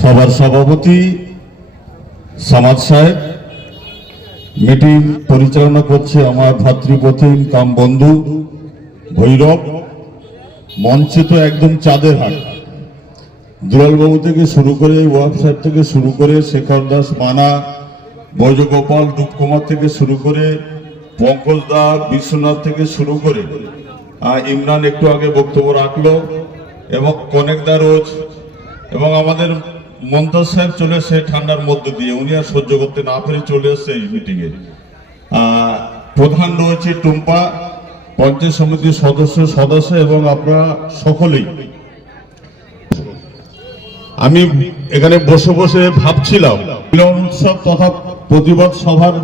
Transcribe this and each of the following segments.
সভার সভাপতি সামাদ সাহেব, মিটিং পরিচালনা করছে আমার ভাতৃপ্রতিম কাম বন্ধু ভৈরব। মঞ্চে তো একদম চাঁদের হাট, দুলালবাবু থেকে শুরু করে, ওয়াব সাহেব থেকে শুরু করে, শেখর দাস মানা, বৈজগোপাল, রূপকুমার থেকে শুরু করে, পঙ্কজ দা, বিশ্বনাথ থেকে শুরু করে ইমরান একটু আগে বক্তব্য রাখলো, এবং কনেক দা রোজ, এবং আমাদের মন্তাজ সাহেব চলে এসে ঠান্ডার মধ্যে দিয়ে, উনি আর সহ্য করতে না পেরে চলে এসছে এই মিটিংয়ে। প্রধান রয়েছে টুম্পা, পঞ্চায়েত সমিতির সদস্য এবং আপনারা সকলেই। আমি এখানে বসে বসে ভাবছিলাম, মিলন উৎসব তথা প্রতিবাদ সভার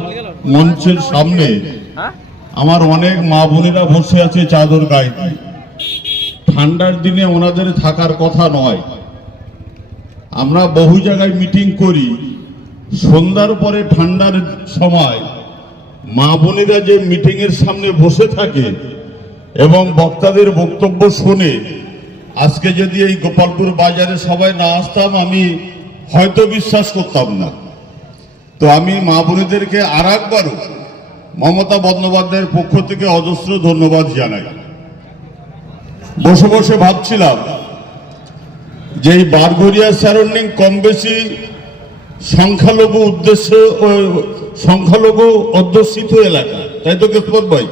মঞ্চের সামনে আমার অনেক মা বোনেরা বসে আছে চাদর গায়ে। ঠান্ডার দিনে ওনাদের থাকার কথা নয়। আমরা বহু জায়গায় মিটিং করি, সন্ধ্যার পরে ঠান্ডার সময় মা বোনেরা যে মিটিং এর সামনে বসে থাকে এবং বক্তাদের বক্তব্য শুনে, আজকে যদি এই গোপালপুর বাজারে সবাই না আসতাম আমি হয়তো বিশ্বাস করতাম না। তো আমি মা বোনেদেরকে আর একবারও মমতা বন্দ্যোপাধ্যায়ের পক্ষ থেকে অজস্র ধন্যবাদ জানাই। বসে বসে ভাবছিলাম যে এই বারঘরিয়া সারাউন্ডিং কম বেশি সংখ্যালঘু অধ্যুষিত এলাকা, তাই তো কেশবত ভাই?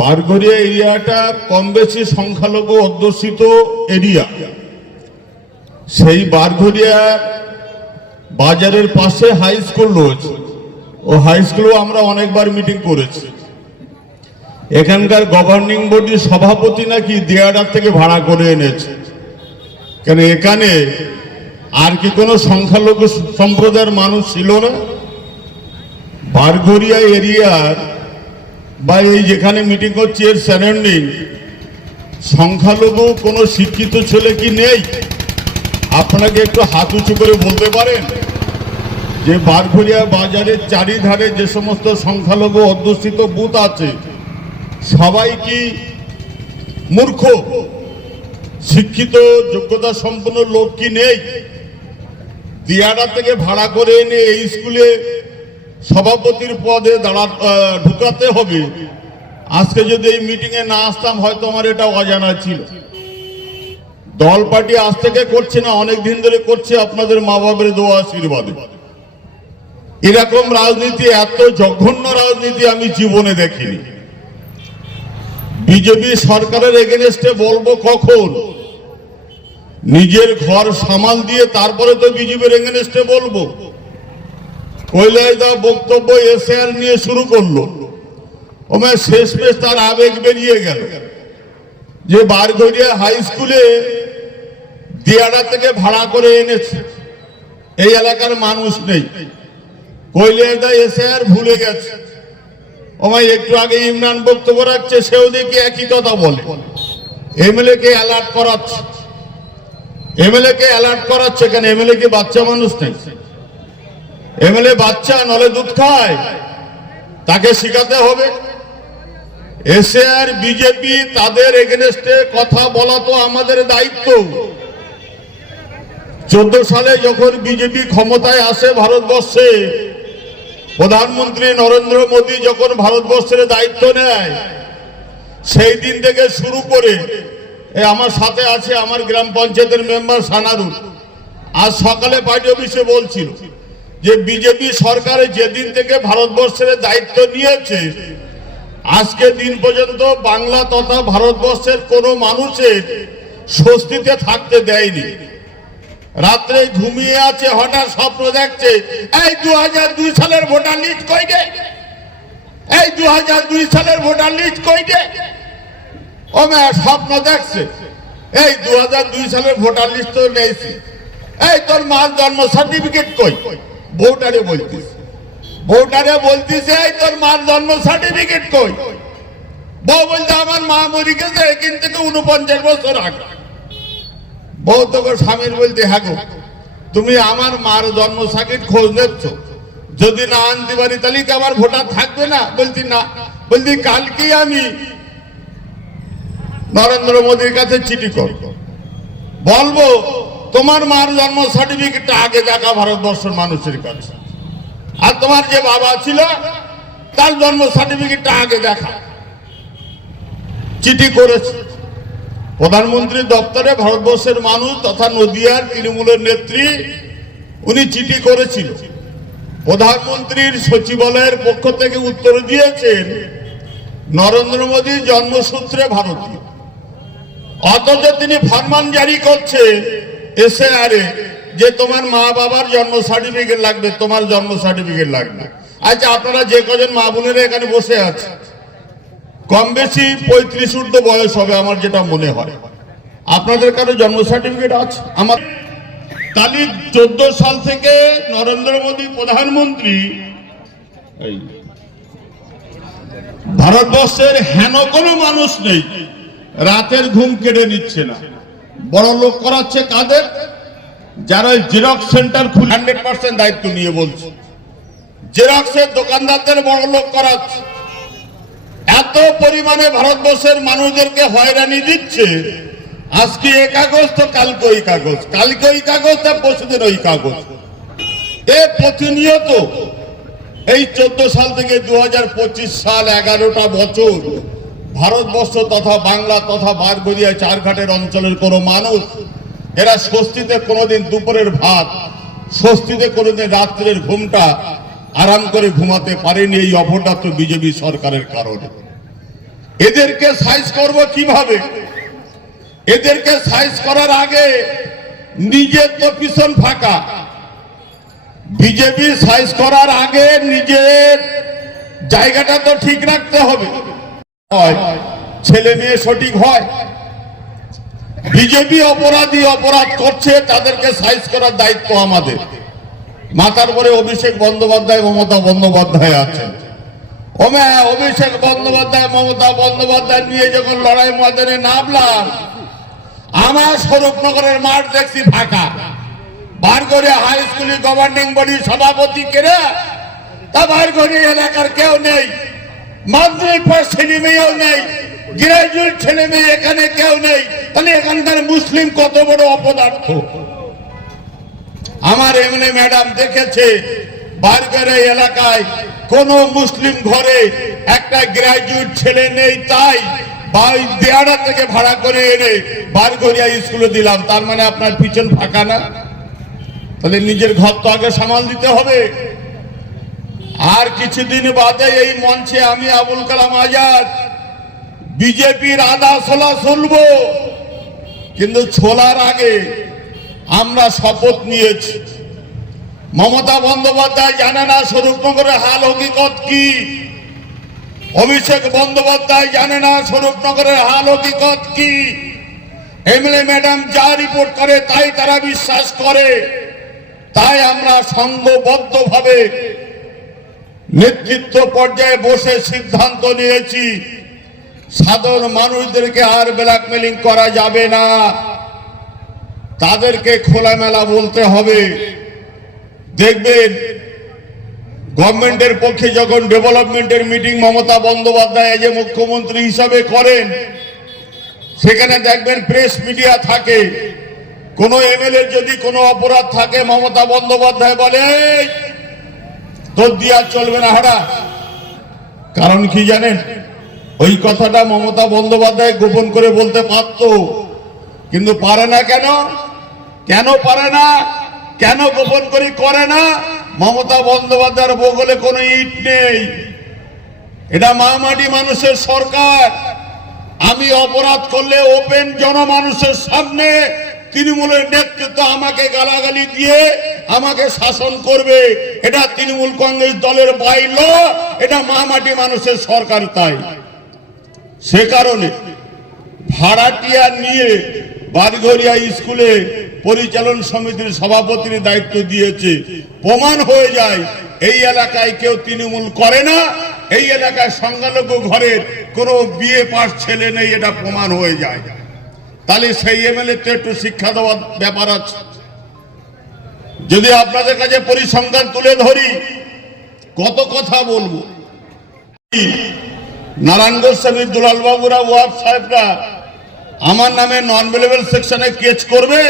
বারঘরিয়া এরিয়াটা কম বেশি সংখ্যালঘু অধ্যুষিত এরিয়া। সেই বারঘরিয়া বাজারের পাশে হাই স্কুল রয়েছে, ও হাই স্কুলেও আমরা অনেকবার মিটিং করেছি। এখানকার গভর্নিং বডির সভাপতি নাকি দেয়াড়ার থেকে ভাড়া করে এনেছে, কেন এখানে আর কি কোনো সংখ্যালঘু সম্প্রদায়ের মানুষ ছিল না? বারঘরিয়া এরিয়ার বা এই যেখানে মিটিং হচ্ছে এর সারাউন্ডিং সংখ্যালঘু কোনো শিক্ষিত ছেলে কি নেই? আপনাকে একটু হাত উঁচু করে বলতে পারেন যে বারঘরিয়া বাজারের চারিধারে যে সমস্ত সংখ্যালঘু অধ্যুষিত বুথ আছে সবাই কি মূর্খ? শিক্ষিত যোগ্যতা সম্পন্ন লোক কি নেই? দিয়াড়া থেকে ভাড়া করে এনে এই স্কুলে সভাপতির পদে ঢুকাতে হবে। আজকে যদি এই মিটিং এ না আসতাম হয়তো আমার এটা অজানা ছিল। দল পার্টি আজ থেকে করছে না, অনেক দিন ধরে করছে আপনাদের মা বাবার দোয়া আশীর্বাদে। এরকম রাজনীতি, এত জঘন্য রাজনীতি আমি জীবনে দেখিনি। বিজেপি সরকারের এগেনস্টে বলবো কখন? নিজের ঘর সামাল দিয়ে তারপরে তো বিজেপির এগেনস্টে বলবো। কৈলাসদা বক্তব্য এসআর নিয়ে শুরু করলো, ওমায় শেষমেশ তার আবেগ বেরিয়ে গেল যে বারঘরিয়া হাই স্কুলে দিয়াড়া থেকে ভাড়া করে এনেছে, এই এলাকার মানুষ নেই। কৈলাসদা এসআর ভুলে গেছে। ওমায় একটু আগে ইমরান বক্তব্য রাখছে, সেও দেখি একই কথা বলে। এমএলএ কে অ্যালার্ট করাচ্ছে, এমএলএ কে অ্যালার্ট করাচ্ছে কেন? এমএলএ কি বাচ্চা মানুষ নেই? এমএলএ বাচ্চা, নলে দুধ খায়, তাকে শিখাতে হবে। এসআর বিজেপি তাদের এগেনস্টে কথা বলা তো আমাদের দায়িত্ব। 14 সালে যখন বিজেপি ক্ষমতায় আসে ভারতবর্ষে, প্রধানমন্ত্রী নরেন্দ্র মোদী যখন ভারতবর্ষের দায়িত্ব নেয়, সেই দিন থেকে শুরু করে আমার সাথে আছে আমার গ্রাম পঞ্চায়েতের মেম্বার সানারুল, আজ সকালে পার্টি অফিসে বলছিল যে বিজেপি সরকারের যেদিন থেকে ভারতবর্ষের দায়িত্ব নিয়েছে আজকে দিন পর্যন্ত বাংলা তথা ভারতবর্ষের কোনো মানুষের স্বস্তিতে থাকতে দেয়নি। রাত্রে ঘুমিয়ে আছে, হঠাৎ স্বপ্ন দেখছে এই 2002 সালের ভোটার লিস্ট কই গে, এই 2002 সালের ভোটার লিস্ট কই গে। ও মে স্বপ্ন দেখছে এই 2002 সালের ভোটার লিস্ট তো নেইছি। এই তোর মার জন্ম সার্টিফিকেট কই? ভোটারে বলতিস, ভোটারে বলতিস এই তোর মার জন্ম সার্টিফিকেট কই? বউ বলতে আমার মা মরি গেছে এখান থেকে 49 বছর আগে। বউ তোকে স্বামীর বলতে, হ্যাঁ গো তুমি আমার মার জন্ম সার্টিফিকেট খোঁজ নিচ্ছ, যদি না আনতে পারি তাহলে কি আমার ভোটার থাকবে না? বলতি না। বলতি কালকেই আমি নরেন্দ্র মোদীর কাছে চিঠি করব, বলবো তোমার মার জন্ম সার্টিফিকেটটা আগে দেখা ভারতবর্ষের মানুষের কাছে, আর তোমার যে বাবা ছিল তার জন্ম সার্টিফিকেটটা আগে দেখা। চিঠি করেছে প্রধানমন্ত্রী দপ্তরে ভারতবর্ষের মানুষ তথা নদিয়ার তৃণমূলের নেত্রী, উনি চিঠি করেছিল। প্রধানমন্ত্রীর সচিবালয়ের পক্ষ থেকে উত্তর দিয়েছেন নরেন্দ্র মোদীর জন্মসূত্রে ভারতীয়, অথচ তিনি ফরমান জারি করছেন এসএআরে যে তোমার মা বাবার জন্ম সার্টিফিকেট লাগবে, তোমার জন্ম সার্টিফিকেট লাগবে। আচ্ছা, আপনারা যে কজন মা বোনেরা এখানে বসে আছে, কম বেশি 35 ঊর্ধ্ব বয়স হবে আমার যেটা মনে হয়, আপনাদের কারো জন্ম সার্টিফিকেট আছে? আমার তাহলে 14 সাল থেকে নরেন্দ্র মোদী প্রধানমন্ত্রী ভারতবর্ষের হেন কোনো মানুষ নেই রাতের ঘুম কেড়ে নিচ্ছে না। বড় লোক করাচ্ছে কাদের? যারা জেরক্স সেন্টার খুলে 100% দায়িত্ব নিয়ে বলছে, জেরক্সের দোকানদারদের বড় লোক করাচ্ছে। এত পরিমাণে ভারতবর্ষের মানুষদেরকে হয়রানি দিচ্ছে, আজকে এই কাগজ তো কালকে ওই কাগজ, কালকে ওই কাগজ তা পরশুদিন ওই কাগজ। এ প্রতিনিয়ত এই 14 সাল থেকে 2025 সাল 11টা বছর ভারতবর্ষ তথা বাংলা তথা বারগড়িয়া চারঘাটের অঞ্চলের কোনো মানুষ এরা স্বস্তিতে কোনোদিন দুপুরের ভাত, স্বস্তিতে কোনোদিন রাত্রের ঘুমটা আরাম করে ঘুমাতে পারেনি এই অপদার্থ বিজেপি সরকারের কারণে। এদেরকে সাইজ করব কিভাবে? এদেরকে সাইজ করার আগে নিজের তো পিছন ফাঁকা। বিজেপি সাইজ করার আগে নিজের জায়গাটা তো ঠিক রাখতে হবে, ছেলে মেয়ে সঠিক হয়। বিজেপি অপরাধী অপরাধ করছে, তাদেরকে সাইজ করার দায়িত্ব আমাদের। মাথার পরে অভিষেক বন্দ্যোপাধ্যায় মমতা বন্দ্যোপাধ্যায় আছেন। অভিষেক বন্দ্যোপাধ্যায় মমতা বন্দ্যোপাধ্যায় নিয়ে যখন লড়াই ময়দানে নামলাম, আমার স্বরূপনগরের মাঠ দেখছি ফাঁকা। বারগড়িয়া হাই স্কুলের গভর্নিং বডির সভাপতি কেরা, তা বারগড়িয়া এলাকার কেউ নেই, মাধ্যমিক পাস ছেলে মেয়েও নেই, গ্রাজুয়েট ছেলে মেয়ে এখানে কেউ নেই। তাহলে এখানকার মুসলিম কত বড় অপদার্থ। আমার এমএলএ ম্যাডাম দেখেছে বারগড়িয়া এলাকায় কোন মুসলিম ঘরে একটা গ্রাজুয়েট ছেলে নেই, তাই দেয়াড়া থেকে ভাড়া করে এনে বারগড়িয়া স্কুলে দিলাম। তার মানে আপনার পিছন ফাঁকা না? তাহলে নিজের ঘর তো আগে সামাল দিতে হবে। আর কিছুদিন বাদে এই মঞ্চে আমি আবুল কালাম আজাদ বিজেপির আদা ছোলা শুনবো, কিন্তু ছোলার আগে আমরা শপথ নিয়েছি। মমতা বন্দ্যোপাধ্যায় জানে না স্বরূপনগরের হাল হকিকত কি, অভিষেক বন্দ্যোপাধ্যায় জানে না স্বরূপনগরের হাল হকিকত কি। এমএলএ ম্যাডাম যা রিপোর্ট করে তাই তারা বিশ্বাস করে। তাই আমরা সংঘবদ্ধভাবে নেতৃত্ব পর্যায়ে বসে সিদ্ধান্ত নিয়েছি, সাধারণ মানুষদেরকে আর ব্ল্যাকমেলিং করা যাবে না, তাদেরকে খোলামেলা বলতে হবে। দেখবেন গভর্নমেন্টের পক্ষে যখন ডেভেলপমেন্টের মিটিং মমতা বন্দ্যোপাধ্যায় যে মুখ্যমন্ত্রী হিসাবে করেন, সেখানে দেখবেন প্রেস মিডিয়া থাকে। কোন এমএলএ যদি কোনো অপরাধ থাকে, মমতা বন্দ্যোপাধ্যায় বলে তোর দিয়া চলবে না হারা। কারণ কি জানেন? ওই কথাটা মমতা বন্দ্যোপাধ্যায় গোপন করে বলতে পারত, কিন্তু পারে না। কেন? কেন পারে না? কেন গোপন করে করে না? মমতা বন্দ্যোপাধ্যায়ের বগলে কোনো ইট নেই। এটা মামাটি মানুষের সরকার। আমি অপরাধ করলে ওপেন জনমানুষের সামনে তৃণমূলের নেতৃত্ব আমাকে গালাগালি দিয়ে আমাকে শাসন করবে। এটা তৃণমূল কংগ্রেস দলের বাইল, এটা মামাটি মানুষের সরকার। তাই সে কারণে ভাড়াটিয়া নিয়ে বারগড়িয়া স্কুলে পরিচালন সমিতির সভাপতির দায়িত্ব দিয়েছে। প্রমাণ হয়ে যায় এই এলাকায় কেউ তৃণমূল করে না, এই এলাকায় সংখ্যালঘু ঘরের কোনো বিয়ে পাস ছেলে নেই, এটা প্রমাণ হয়ে যায়। তাহলে সেই এমএলএ তো একটু শিক্ষা দেওয়ার ব্যাপার আছে। যদি আপনাদের কাছে পরিসংখ্যান তুলে ধরি, কত কথা বলবো। নারায়ণ গোস্বামী, দুলাল বাবুরা, ওয়াব সাহেবরা আমার নামে নন বেলেবল সেকশনে কেস করবে,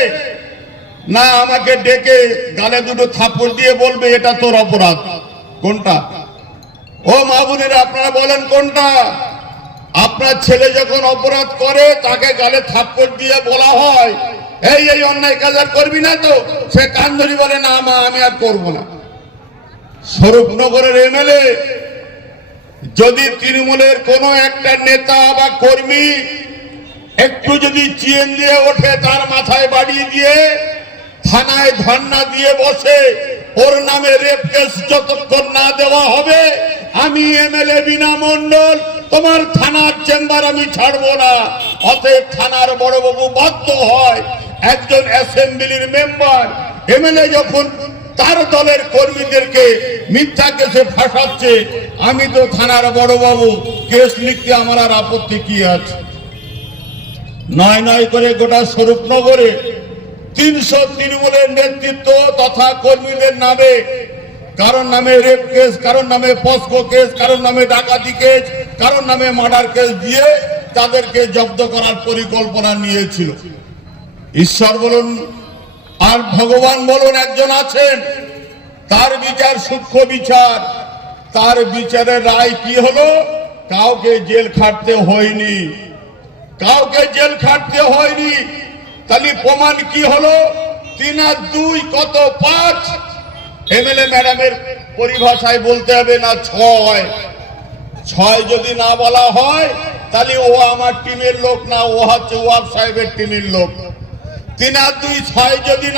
না আমাকে ডেকে গালে দুটো থাপ্পড় দিয়ে বলবে এটা তোর অপরাধ? কোনটা? ও মা বোনেরা, আপনারা বলেন কোনটা? আপনার ছেলে যখন অপরাধ করে তাকে গালে থাপ্পড় দিয়ে বলা হয় এই এই অন্যায় কাজ আর করবি না, তো সে কান ধরি বলে না মা আমি আর করবো না। স্বরূপনগরের এমএলএ যদি তৃণমূলের কোনো একটা নেতা বা কর্মী একটু যদি চিয়েন দিয়ে ওঠে, তার মাথায় বাড়ি দিয়ে থানায় ধর্ণা দিয়ে বসে, ওর নামে রেপ কেস যতক্ষণ না দেওয়া হবে আমি এমএলএ বীণা মণ্ডল তোমার থানার চেম্বার আমি ছাড়বো না। অতএব থানার বড়বাবু বাধ্য হয়, একজন অ্যাসেম্বলির মেম্বার এমএলএ যখন তার দলের কর্মীদেরকে মিথ্যা কেসে ফাঁসাচ্ছে, আমি তো থানার বড়বাবু, কেস লিখতে আমার আর আপত্তি কি আছে? নয় নয় করে গোটা স্বরূপনগরে 300 তৃণমূলের নেতৃত্ব তথা কর্মীদের নামে, কারোর নামে রেপ কেস, কারোর নামে পস্কো কেস, কারোর নামে ডাকাতি কেস, কারোর নামে মার্ডার কেস দিয়ে তাদেরকে জব্দ করার পরিকল্পনা নিয়েছিল। ঈশ্বর বলুন আর ভগবান বলুন একজন আছেন, তার বিচার সূক্ষ্ম বিচার। তার বিচারের রায় কি হলো? কাউকে জেল খাটতে হয়নি, কাউকে জেল খাটতে হয়নি। তাহলে প্রমাণ কি হলো? 3 আর 2 কত? 5। এমএলএ ম্যাডামের পরিভাষায় বলতে হবে না 6 যদি না বলা হয় তাহলে ও আমার টিমের লোক না, ও হচ্ছে ওয়াব সাহেবের টিমের লোক। 3 আর 2 6 যদি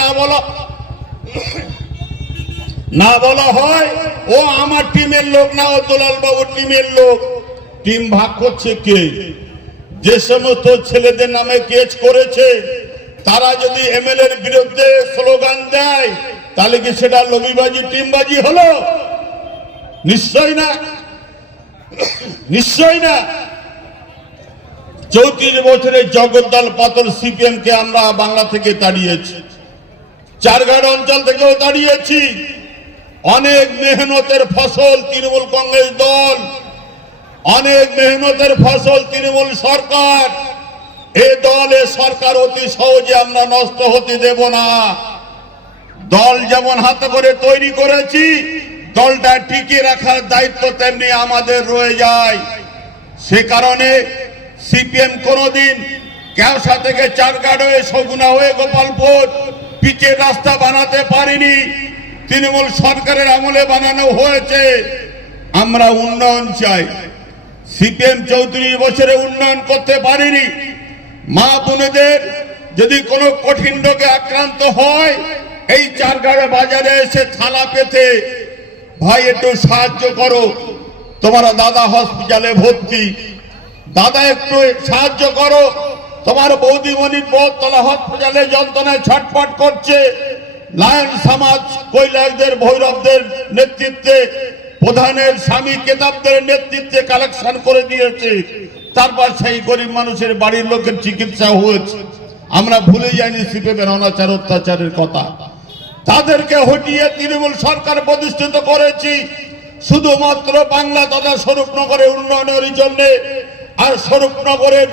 না বলা হয় ও আমার টিমের লোক না, ও দুলাল বাবুর টিমের লোক। টিম ভাগ করছে কে? যে সমস্ত ছেলেদের নামে কেস করেছে তারা যদি এমএলএর বিরুদ্ধে স্লোগান দেয় তাহলে কি সেটা লবিবাজি টিমবাজি হলো? নিশ্চয় না, নিশ্চয় না। 34 বছরের জগদ্দল পাথর সিপিএম কে আমরা বাংলা থেকে তাড়িয়েছি, চারঘাট অঞ্চল থেকেও তাড়িয়েছি। অনেক মেহনতের ফসল তৃণমূল কংগ্রেস দল, অনেক মেহনতের ফসল তৃণমূল সরকার। এ দল এ সরকার অতি সহজে আমরা নষ্ট হতে দেব না। দল যেমন হাতে করে তৈরি করেছি, দলটা টিকিয়ে রাখার দায়িত্ব তেমনি আমাদের রয়ে যায়। সে কারণে সিপিএম কোনদিন কেওসা থেকে চারঘাট হয়ে সগুনা হয়ে গোপালপুর পিচের রাস্তা বানাতে পারিনি, তৃণমূল সরকারের আমলে বানানো হয়েছে। আমরা উন্নয়ন চাই। সিপিএম 34 বছরে উন্নয়ন করতে পারেনি। মা বোনেদের যদি কোনো কঠিন রোগে আক্রান্ত হয়, এই চারঘাট বাজারে এসে থালা পেতে ভাই একটু সাহায্য করো, তোমার দাদা হসপিটালে ভর্তি, দাদা একটু সাহায্য করো, তোমার বৌদিমণি বহুতলা হসপিটালে যন্ত্রণায় ছটফট করছে। লায়ন সমাজ কৈলাসদের ভৈরবদের নেতৃত্বে, প্রধানের স্বামী কেতাবদের নেতৃত্বে কালেকশন করে দিয়েছে। তারপর সেই গরিব মানুষের বাড়ির লোকের চিকিৎসা হয়েছে। আমরা ভুলে যাইনি সিপিএমের অনাচার অত্যাচারের কথা। তাদেরকে হটিয়ে তৃণমূল সরকার প্রতিষ্ঠিত করেছি শুধুমাত্র বাংলা তথা স্বরূপনগরের উন্নয়নের জন্য। আর স্বরূপনগরের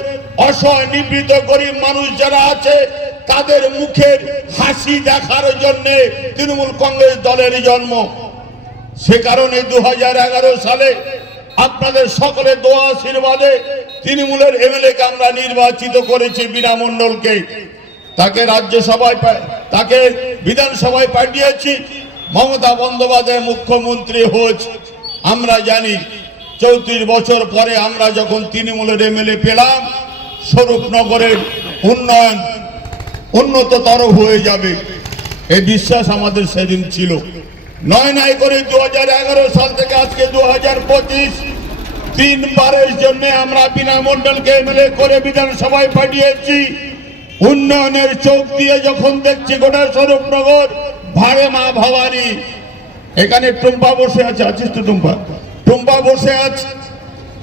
অসহায় নিপীড়িত গরিব মানুষ যারা আছে তাদের মুখের হাসি দেখার জন্য তৃণমূল কংগ্রেস দলের জন্ম। সে কারণে 2011 সালে আপনাদের সকলের দোয়া আশীর্বাদে তৃণমূলের এমএলএ কে আমরা নির্বাচিত করেছি, বীণা মণ্ডলকে। তাকে রাজ্যসভায়, তাকে বিধানসভায় পাঠিয়েছি। মমতা বন্দ্যোপাধ্যায় মুখ্যমন্ত্রী হয়েছে। আমরা জানি 34 বছর পরে আমরা যখন তৃণমূলের এমএলএ পেলাম, স্বরূপনগরের উন্নয়ন উন্নততর হয়ে যাবে, এই বিশ্বাস আমাদের সেদিন ছিল। নয় নয় করে 2011 সাল থেকে আজকে 2025 3বারের জন্য আমরা বীণা মণ্ডলকে এমএলএ করে বিধানসভায় পাঠিয়েছি। উন্নয়নের চোখ দিয়ে যখন দেখছি গোটা স্বরূপনগর ভাড়ে মা ভবানী, এখানে টুম্পা বসে আছে, আছিস তো টুম্পা? টুম্পা বসে আছে,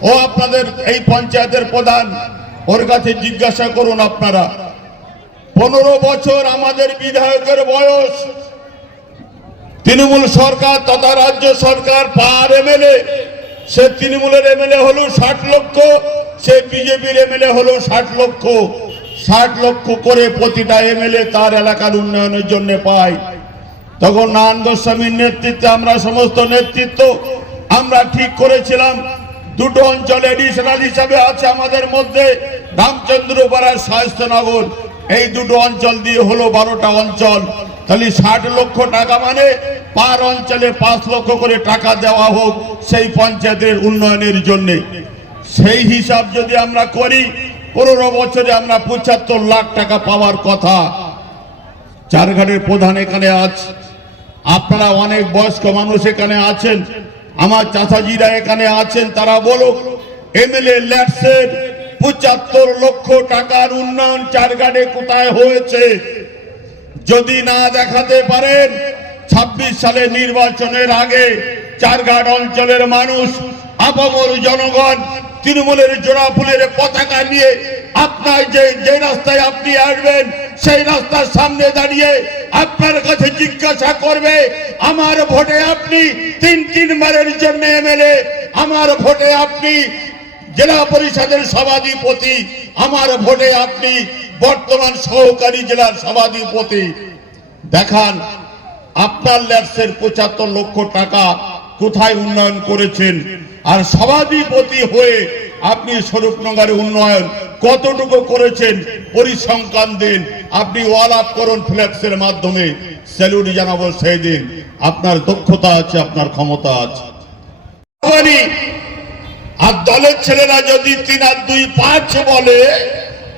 ও আপনাদের এই পঞ্চায়েতের প্রধান, ওর কাছে জিজ্ঞাসা করুন আপনারা। 15 বছর আমাদের বিধায়কের বয়স, তৃণমূল সরকার তথা রাজ্য সরকার পার এমএলএ, সে তৃণমূলের এমএলএ হলো 60 লক্ষ, সে বিজেপির এমএলএ হলো 60 লক্ষ। 60 লক্ষ করে প্রতিটা এমএলএ তার এলাকার উন্নয়নের জন্য পায়। তখন নারায়ণ গোস্বামীর নেতৃত্বে আমরা সমস্ত নেতৃত্ব আমরা ঠিক করেছিলাম দুটো অঞ্চল এডিশনাল হিসাবে আছে আমাদের মধ্যে, রামচন্দ্রপাড়া শায়েস্তানগর, এই দুটো অঞ্চল দিয়ে হলো 12টা অঞ্চল। তাহলে 60 লক্ষ টাকা মানে পার অঞ্চলে 5 লক্ষ করে টাকা দেওয়া হোক সেই পঞ্চায়েতের উন্নয়নের জন্য। সেই হিসাব যদি আমরা করি 15 বছরে আমরা 75 লাখ টাকা পাওয়ার কথা। চারঘাটের প্রধান এখানে আছে, আপনারা অনেক বয়স্ক মানুষ এখানে আছেন, আমার চাচাজিরা এখানে আছেন, তারা বলুক এমএলএ ল্যাটসের 75 লক্ষ টাকার উন্নয়ন চারঘাটে কোথায় হয়েছে। যদি না দেখাতে পারেন 26 সালে নির্বাচনের আগে চারঘাট অঞ্চলের মানুষ, আপামর জনগণ তৃণমূলের জোড়া ফুলের পতাকা নিয়ে আপনার যে রাস্তায় আপনি আসবেন সেই রাস্তার সামনে দাঁড়িয়ে আপনার কাছে জিজ্ঞাসা করবে আমার ভোটে আপনি 3 বারের জন্য এমএলএ, আমার ভোটে আপনি জেলা পরিষদের সভাধিপতি, আমার ভোটে আপনি বর্তমান সহকারী জেলার সভাধিপতি। দেখান আপনার ল্যাটসের 75 লক্ষ টাকা কোথায় উন্নয়ন করেছেন, আর সভাধিপতি হয়ে আপনি স্বরূপনগরের উন্নয়ন কতটুকু করেছেন পরিসংখ্যান দিন। আপনি ওয়াল আপ করুন ফ্লেক্সের মাধ্যমে, স্যালুট জানাবো সেই দিন। আপনার দক্ষতা আছে, আপনার ক্ষমতা আছে। আর দলের ছেলেরা যদি 3 আর 2 5 বলে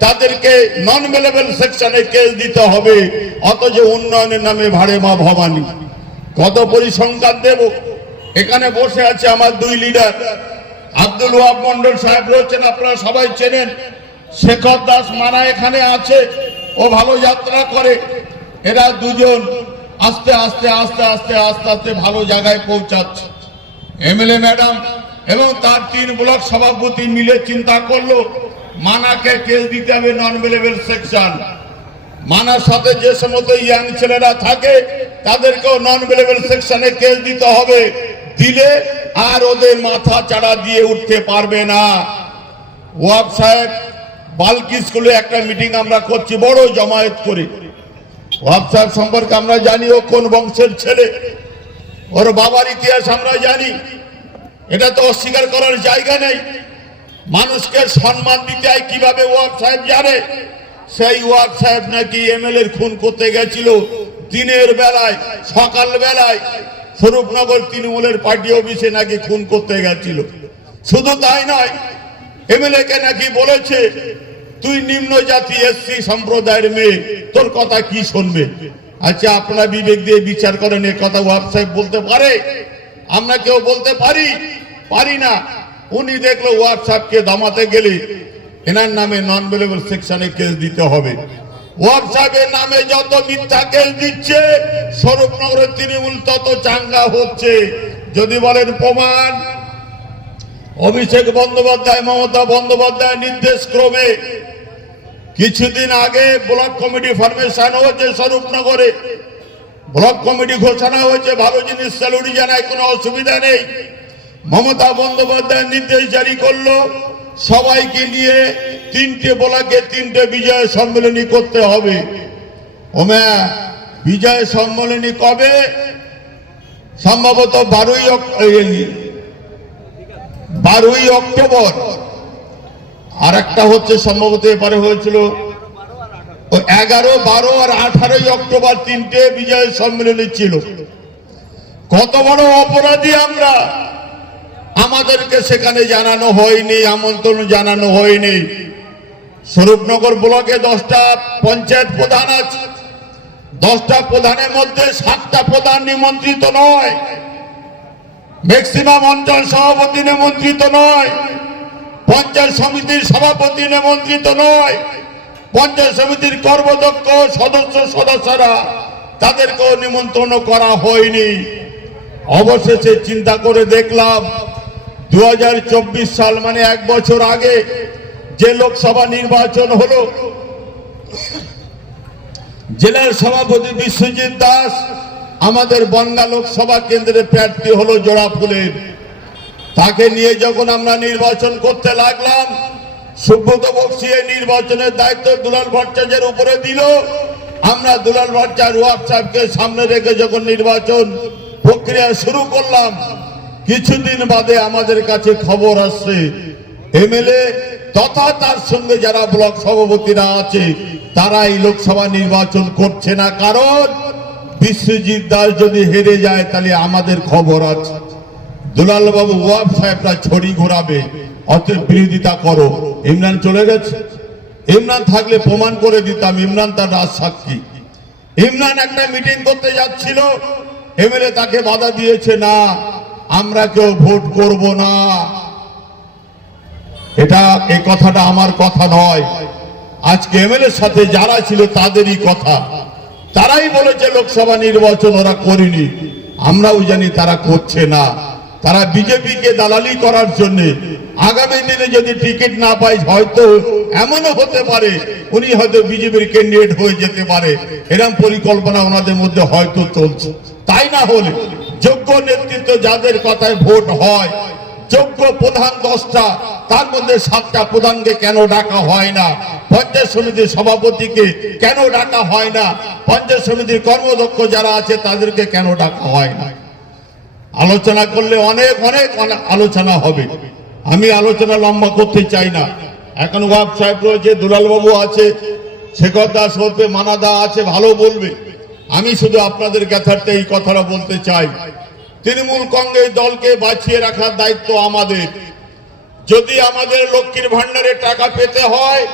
তাদেরকে নন অ্যাভেলেবল সেকশনে কেস দিতে হবে, অথচ উন্নয়নের নামে ভাড়ে মা ভবানী। কত পরিসংখ্যান দেব। এখানে বসে আছে আমার 2 লিডার, আব্দুল ওয়াহাব মন্ডল সাহেব রয়েছেন, আপনারা সবাই চেনেন। শেখর দাস মানা এখানে আছে, ও ভালো যাত্রা করে। এরা দুজন আস্তে আস্তে আস্তে আস্তে আস্তে আস্তে ভালো জায়গায় পৌঁছাচ্ছে। এমএলএ ম্যাডাম এবং তার 3 ব্লক সভাপতি মিলে চিন্তা করলো মানাকে কেস দিতে হবে নন অ্যাভেলেবল সেকশন। মানার সাথে যে সমস্ত ইয়াং ছেলেরা থাকে তাদেরকেও নন অ্যাভেলেবল সেকশনে কেস দিতে হবে, দিলে আর ওদের মাথা চাড়া দিয়ে উঠতে পারবে না। ওয়াব সাহেব বালকি স্কুলে একটা মিটিং আমরা করছি বড় জমায়েত করে। ওয়াব সাহেব সম্পর্কে আমরা জানি ও কোন বংশের ছেলে, ওর বাবার ইতিহাস আমরা জানি, এটা তো অস্বীকার করার জায়গা নেই। মানুষকে সম্মান দিতে হয় কিভাবে ওয়াব সাহেব জানে। সেই ওয়াব সাহেব নাকি এমএলএর খুন করতে গেছিল দিনের বেলায়, সকাল বেলায় স্বরূপনগর তৃণমূলের পার্টি অফিসে নাকি খুন করতে গেছিল। শুধু তাই নয়, এমএলএ কে নাকি বলেছে তুই নিম্ন জাতি এসসি সম্প্রদায়ের মেয়ে, তোর কথা কি শুনবে। আচ্ছা আপনারা বিবেক দিয়ে বিচার করেন, এ কথা ওয়াব সাহেব বলতে পারে? আমরা কেউ বলতে পারি না। উনি দেখলো ওয়াব সাহেবকে দামাতে গেলে এনার নামে নন অ্যাভেলেবল সেকশনে কেস দিতে হবে। ওয়াব সাহেবের নামে যত মিথ্যা কেস দিচ্ছে স্বরূপনগরের তৃণমূল তত চাঙ্গা হচ্ছে। যদি বলেন প্রমাণ, অভিষেক বন্দ্যোপাধ্যায় মমতা বন্দ্যোপাধ্যায় নির্দেশ ক্রমে কিছুদিন আগে ব্লক কমিটি ফরমেশন হয়েছে স্বরূপনগরে, ব্লক কমিটি ঘোষণা হয়েছে, ভালো জিনিস, স্যালুট জানায়, কোনো অসুবিধা নেই। মমতা বন্দ্যোপাধ্যায় নির্দেশ জারি করলো সবাইকে নিয়ে 3টে ব্লকে 3টে বিজয় সম্মেলনী করতে হবে। ওমা বিজয় সম্মেলনী কবে? সম্ভবত 12ই অক্টোবর। আর একটা হচ্ছে সম্ভবত এবারে হয়েছিল 11, 12 আর 18ই অক্টোবর 3টে বিজয় সম্মেলনী ছিল। কত বড় অপরাধী আমরা! আমাদেরকে সেখানে জানানো হয়নি, আমন্ত্রণ জানানো হয়নি। স্বরূপনগর ব্লকে 10টা পঞ্চায়েত প্রধান আছে, 10টা প্রধানের মধ্যে 7টা প্রধান নিমন্ত্রিত নয়, ম্যাক্সিমাম অঞ্চল সভাপতি নিমন্ত্রিত নয়, পঞ্চায়েত সমিতির সভাপতি নিমন্ত্রিত নয়, পঞ্চায়েত সমিতির কর্মদক্ষ সদস্যরা তাদেরকেও নিমন্ত্রণ করা হয়নি। অবশেষে চিন্তা করে দেখলাম 2024 সাল মানে 1 বছর আগে যে লোকসভা নির্বাচন হলো, জেলার সভাপতি বিশ্বজিৎ দাস আমাদের বনগাঁ লোকসভা কেন্দ্রের প্রার্থী হলো জোড়াফুলের। তাকে নিয়ে যখন আমরা নির্বাচন করতে লাগলাম সুব্রত বক্সী এই নির্বাচনের দায়িত্ব দুলাল ভট্টাচার্যের উপরে দিল। আমরা দুলাল ভট্টাচার্য ওয়াক সাহেবকে সামনে রেখে যখন নির্বাচন প্রক্রিয়া শুরু করলাম, কিছুদিন বাদে আমাদের কাছে খবর আসছে এমএলএ তথা তার সঙ্গে যারা ব্লক সভাপতিরা আছে তারা এই লোকসভা নির্বাচন করছে না, কারণ বিশ্বজিৎ দাস যদি হেরে যায় তাহলে আমাদের খবর আছে দুলাল বাবু ওয়াক সাহেবরা ছড়ি ঘোরাবে, অতএব বিরোধিতা করো। ইমরান চলে গেছে, ইমরান থাকলে প্রমাণ করে দিতাম, ইমরান তার রাজ সাক্ষী। ইমরান একটা মিটিং করতে যাচ্ছিল, এমএলএ তাকে বাধা দিয়েছে, না আমরা কেউ ভোট করব না। এই কথাটা আমার কথা নয়, আজকে এমএলএর সাথে যারা ছিল তাদেরই কথা। তারাই বলেছে লোকসভা নির্বাচন ওরা করেনি, আমরাও জানি তারা করছে না। তারা বিজেপিকে দালালি করার জন্য আগামী দিনে যদি টিকিট না পায় হয়তো এমনও হতে পারে উনি হয়তো বিজেপির ক্যান্ডিডেট হয়ে যেতে পারে, এরকম পরিকল্পনা ওনাদের মধ্যে হয়তো চলছে। তাই না হলে যোগ্য নেতৃত্ব যাদের কথায় ভোট হয়, যোগ্য প্রধান 10টা, তার মধ্যে 7টা প্রধানকে কেন ডাকা হয় না? পঞ্চায়েত সমিতির সভাপতিকে কেন ডাকা হয় না? পঞ্চায়েত সমিতির কর্মদক্ষ যারা আছে তাদেরকে কেন ডাকা হয় না? আলোচনা করলে অনেক অনেক আলোচনা হবে, আমি আলোচনা লম্বা করতে চাই না। এখন ওয়াক সাহেব রয়েছে, দুলাল বাবু আছে, শেখর দাস বলবে, মানাদা আছে, ভালো বলবে। আমি শুধু আপনাদের কাছে এই কথাটা বলতে চাই, তৃণমূল কংগ্রেস দলকে বাঁচিয়ে রাখার দায়িত্ব আমাদের। যদি আমাদের লক্ষ্মীর ভান্ডারে টাকা পেতে হয়,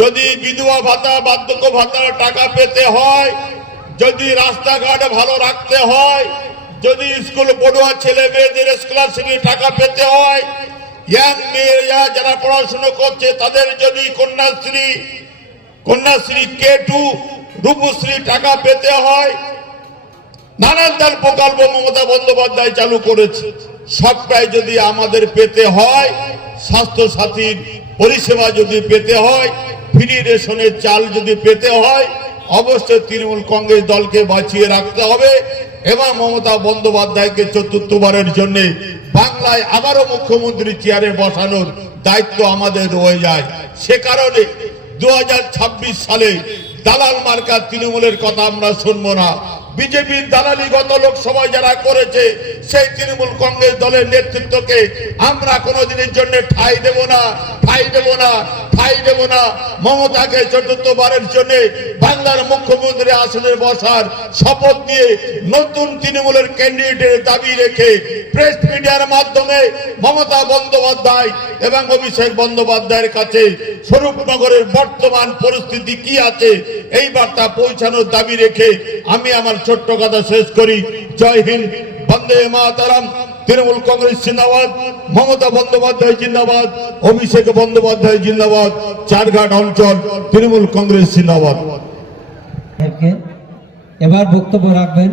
যদি বিধবা ভাতা বার্ধক্য ভাতার টাকা পেতে হয়, যদি রাস্তাঘাট ভালো রাখতে হয়, যদি স্কুল পড়ুয়া ছেলে মেয়েদের স্কলারশিপের টাকা পেতে হয়, ইয়াং মেয়েরা যারা পড়াশোনা করছে তাদের যদি কন্যাশ্রী K2 রূপশ্রী টাকা পেতে হয়, নানান তার প্রকল্প মমতা বন্দ্যোপাধ্যায় চালু করেছে, সবটাই যদি আমাদের পেতে হয়, স্বাস্থ্য সাথীর পরিষেবা যদি পেতে হয়, ফ্রি রেশনের চাল যদি পেতে হয়, অবশ্যই তৃণমূল কংগ্রেস দলকে বাঁচিয়ে রাখতে হবে এবং মমতা বন্দ্যোপাধ্যায়কে চতুর্থবারের জন্য বাংলায় আবারও মুখ্যমন্ত্রী চেয়ারে বসানোর দায়িত্ব আমাদের রয়ে যায়। সে কারণে 2026 সালে দালাল মার্কা তৃণমূলের কথা আমরা শুনবো না। বিজেপির দালালি গত লোকসভায় যারা করেছে সেই তৃণমূল কংগ্রেস দলের নেতৃত্বকে আমরা কোনোদিনের জন্য ঠাঁই দেব না, ঠাঁই দেব না, ঠাঁই দেব না। মমতাকে চতুর্থবারের জন্য বাংলার মুখ্যমন্ত্রী আসনে বসার শপথ দিয়ে নতুন তৃণমূলের ক্যান্ডিডেটের দাবি রেখে প্রেস মিডিয়ার মাধ্যমে মমতা বন্দ্যোপাধ্যায় এবং অভিষেক বন্দ্যোপাধ্যায়ের কাছে স্বরূপনগরের বর্তমান পরিস্থিতি কি আছে এই বার্তা পৌঁছানোর দাবি রেখে আমি আমার ছোট্ট কথা শেষ করি। জয় হিন্দ, বন্দে মাতরম। তৃণমূল কংগ্রেস জিন্দাবাদ, মমতা বন্দ্যোপাধ্যায় জিন্দাবাদ, অভিষেক বন্দ্যোপাধ্যায় জিন্দাবাদ, চারঘাট অঞ্চল তৃণমূল কংগ্রেস জিন্দাবাদ। এবার বক্তব্য রাখবেন